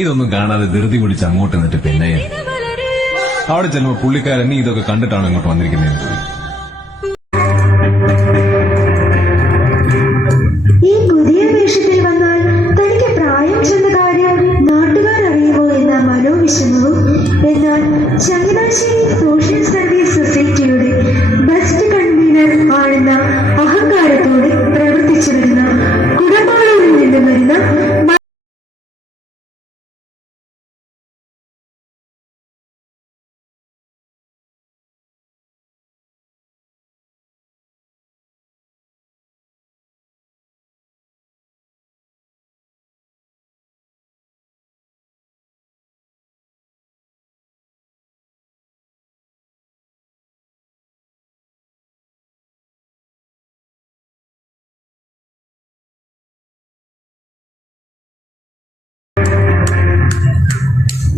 ഇതൊന്നും കാണാതെ ധൃതി പിടിച്ച് അങ്ങോട്ട് നിന്നിട്ട് പിന്നെ അവിടെ ചെല്ലുമ്പോ പുള്ളിക്കാരൻ നീ ഇതൊക്കെ കണ്ടിട്ടാണ് ഇങ്ങോട്ട് വന്നിരിക്കുന്നതെന്ന് ചോദിക്കും. ഈ പുതിയ വേഷത്തിൽ വന്നാൽ തനിക്ക് പ്രായം ചെന്ന കാര്യം നാട്ടുകാർ അറിയുമോ എന്ന മനോവിഷമവും, എന്നാൽ ചങ്ങനാശ്ശേരി സോഷ്യൽ സർവീസ് സൊസൈറ്റിയുടെ ബെസ്റ്റ് കൺവീനർ ആണെന്ന അഹങ്കാരത്തോടെ പ്രവർത്തിച്ചു വരുന്ന കുടമാളൂരിൽ നിന്ന് വരുന്ന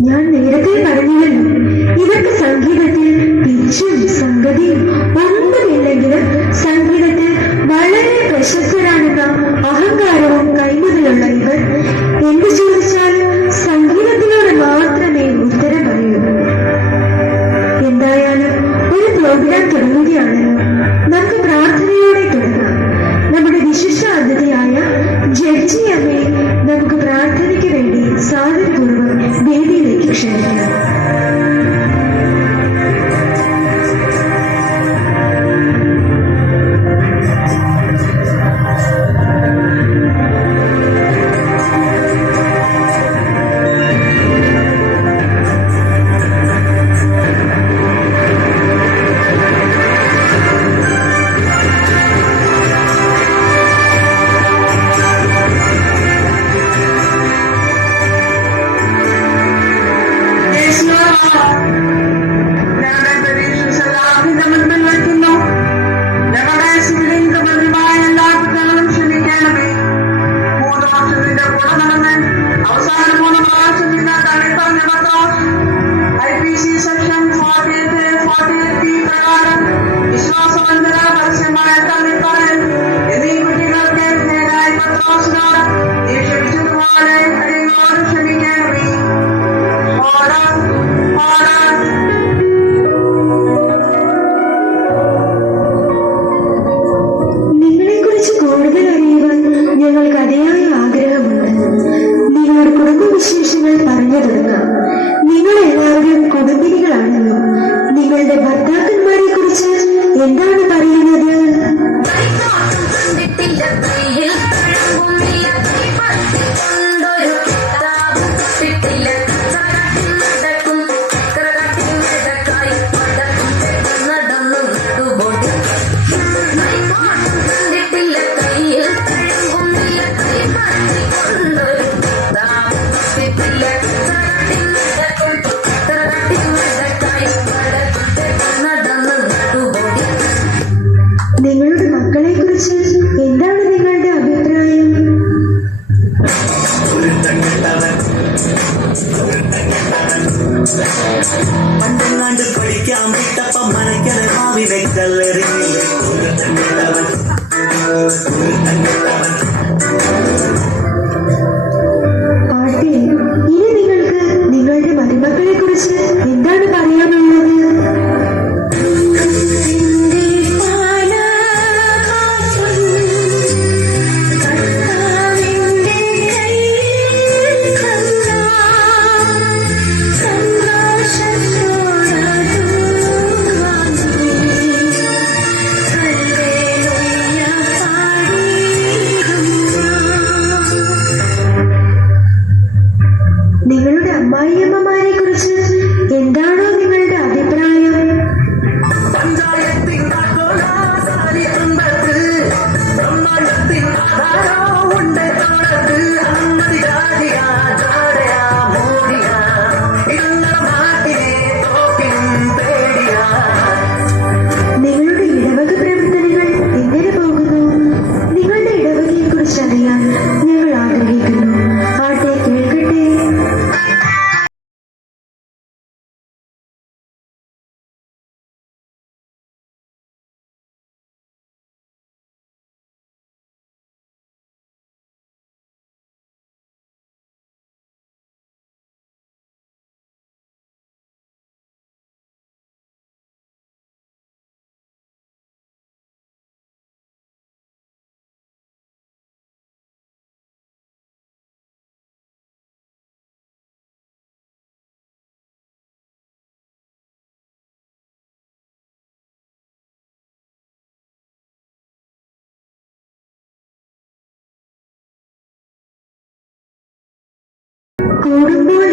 ഞാൻ നേരത്തെ പറഞ്ഞിരുന്നു, ഇവർക്ക് സംഗീതത്തിൽ പിച്ചും സംഗതിയും ഒന്നുമില്ലെങ്കിലും സംഗീതത്തിൽ വളരെ പ്രശസ്തരാണെന്ന അഹങ്കാരവും കൈമുതലുള്ള ഇവർ എന്ത് ചോദിച്ചാലും സംഗീതത്തിനോട് മാത്രമേ ഉത്തരം പറയൂ. എന്തായാലും ഒരു പ്രോഗ്രാം തുടങ്ങുകയാണല്ലോ, നമുക്ക് പ്രാർത്ഥനയോടെ തുടങ്ങാം. നമ്മുടെ വിശിഷ്ട അതിഥിയായ ജഡ്ജി അമ്മയെ നമുക്ക് പ്രാർത്ഥനയ്ക്ക് വേണ്ടി സാദരപൂർവ്വം വേദിയിലേക്ക് ക്ഷണിക്കാം. എന്താണ് പറയുന്നത്? നിങ്ങളുടെ മക്കളെ കുറിച്ച് എന്താണ് നിങ്ങളുടെ അഭിപ്രായം? പണ്ടെങ്ങാണ്ട് പഠിക്കാൻ വിട്ടപ്പം മനക്കര ഭാവി വെക്കല്ലെറിഞ്ഞില്ല. ആട്ടെ, ഇനി നിങ്ങൾക്ക് നിങ്ങളുടെ മരുമക്കളെ കുറിച്ച് എന്താണ് പറയാനുള്ളത്? കൂടുമ്പോൾ